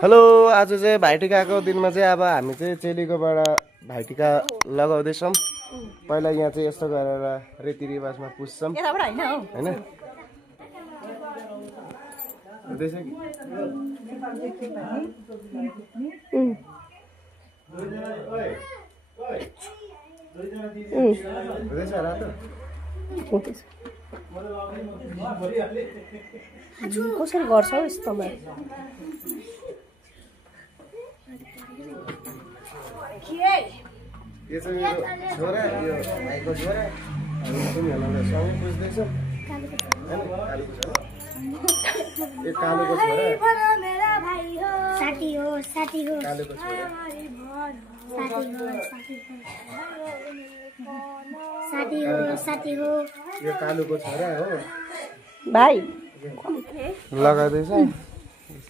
Hello आज चाहिँ भाइटिकाको दिनमा चाहिँ अब हामी चाहिँ चेलीकोबाट भाइटिका लगाउँदैछौँ। पहिला यहाँ चाहिँ यस्तो गरेर रीतिरिवाजमा पुज्छौँ हैन। कसरी गर्छौ यस्तोमा? यो चाहिँ मेरो छोरा, यो भाइको छोरा, हामी तिनीहरूलाई सँगै पुज्दैछौँ हैन। कालुको छोरा, यो कालुको छोरा साथी हो, साथी हो, कालुको छोरा, साथी हो, साथी हो, यो कालुको छोरा हो भाइ। लगाउँदैछ।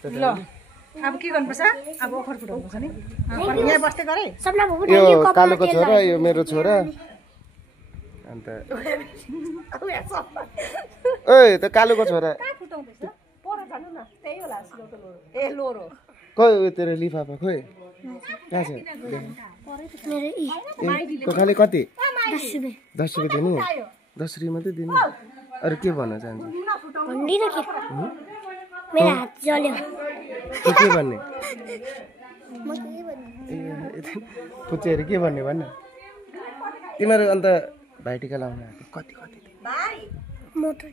ल अब के गर्नुपर्छ? अब ओखर फुटाउनुपर्छ नि। यहाँ बस्दै गरे सपना भुबु यो कालुको छोरा, यो मेरो छोरा। अन्त ओइ त कालुको छोरा फुटाउँदैछ पर जानु न, त्यही होला सिलौटो लोरो। ए लोरो खोइ उयो तेरो लिफाफा खोइ कहाँ छ? मेरो इ ए कोखाले कति? 10 रुपैयाँ 10 रुपियाँ दिनु? 10 रुपियाँ मात्रै दिनु? अरू के भन्न चाहन्छु? भन्दिन के मेरो हात जल्यो। के भन्ने? म के भन्नु? ए पुच्चेहरू के भन्ने भन्न? तिमीहरू अन्त भाइटिका लाउन आएको कति कति? मोटर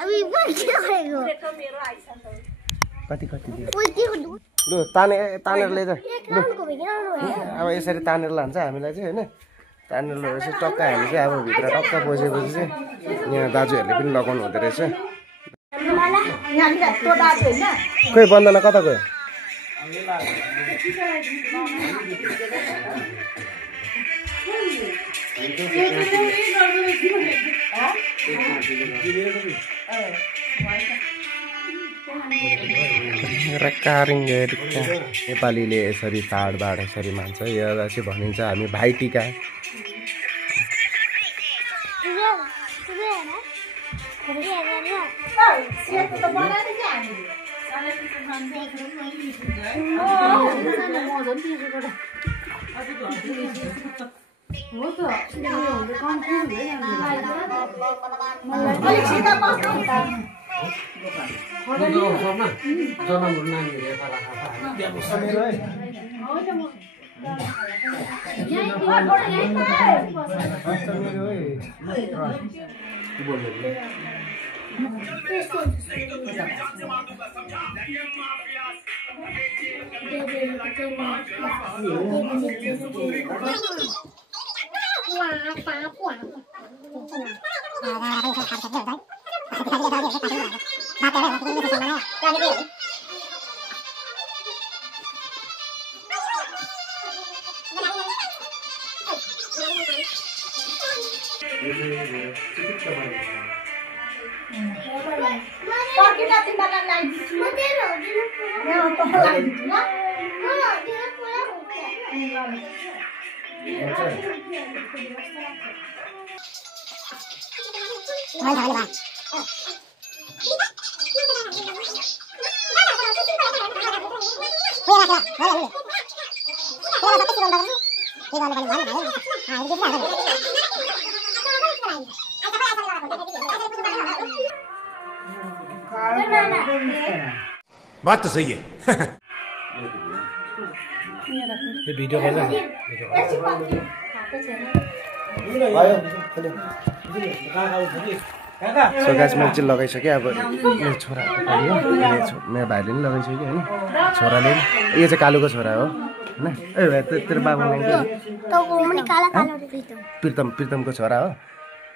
अबि के गरेको? कति कति दियो? ओइ के गर्नु? लु तानेर ल्याइज। लु को भेगिन अब यसरी तानेर लान्छ हामीलाई चाहिँ होइन। तानेर लगेपछि टक्क हामी चाहिँ अब भित्र टक्क पसेपछि चाहिँ यहाँ दाजुहरूले पनि लगाउनु हुँदो रहेछ। खोइ बन्दना कता गयो? नेपालीले यसरी चाडबाड यसरी मान्छ। यसलाई चाहिँ भनिन्छ हामी भाइटिका। बात तो सही है। ये वीडियो कर लेना। सो गाइस मैले चाहिँ लगाइसकेँ। अब मेरो छोराको पालि हो, मेरो भाइले पनि लगाइसक्यो होइन। छोराले पनि यो चाहिँ कालुको छोरा हो होइन। ए भाइ तेरो बाबु प्रितमको छोरा हो।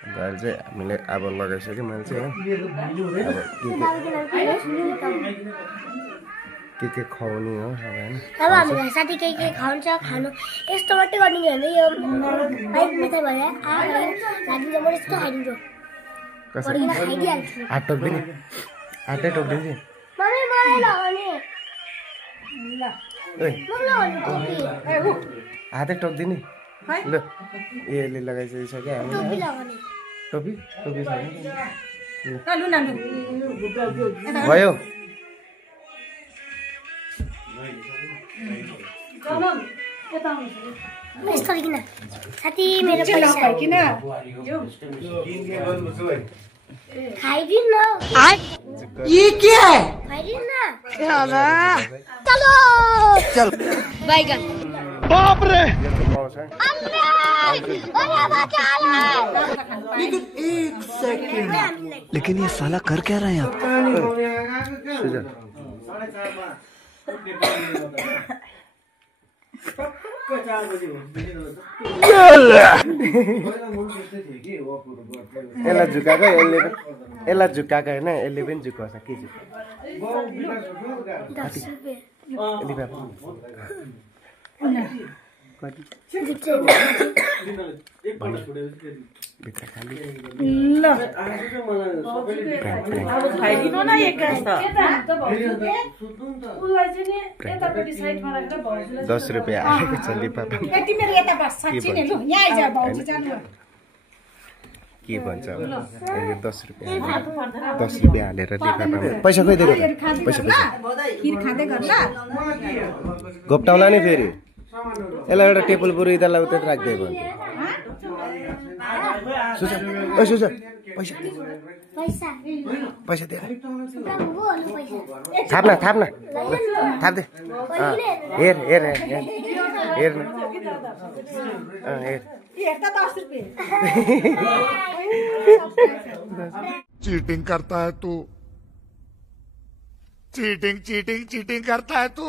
अन्त अहिले चाहिँ हामीले अब लगाइसक्यो मैले चाहिँ अब के खुवाउने हो अब होइन। अब हामीलाई साथी के खान्छ खानु यस्तो मात्रै गर्ने भने यो बाइक मिठाई भयो लागिन्छ म यस्तो खाइदिन्छु। हात टोक्दिने हातै टोक्दिन्छ। मम्मी मलाई लगाउने हातै टोक्दिने ल। यसले लगाइसकिसक्यो हामीले। टोपी टोपी छैन भयो। यस्तो किन साथी मेरो पैसा किन खाइदिन न ये क्या है खाइदिन न चलो चल बैगन पाउँछ लेकिन ये साला कर क्या रहे हैं आप? यसलाई झुकाएको यसलाई झुकाएको होइन यसले पनि झुकाउँछ के ल अब खाइदिनु न एकास त 10 रुपियाँ आएको छ लिफाफा तिमीहरू यता बस साँच्चै नै लु यहाँ आइज भाउजू जानु के भन्छ अब अहिले 10 रुपियाँ हालेर लिफाफामा पैसा खोइ दिएको पैसा खिर खाँदै गर ल घोप्टाउला नि फेरि यसलाई एउटा टेबल पुरै त्यसलाई उता राखिदिएको सुझ पैसा पैसा दे थाप्न थाप्दे हेर हेर हेर न हेर चीटिंग करता है तू, चीटिंग करता है तू।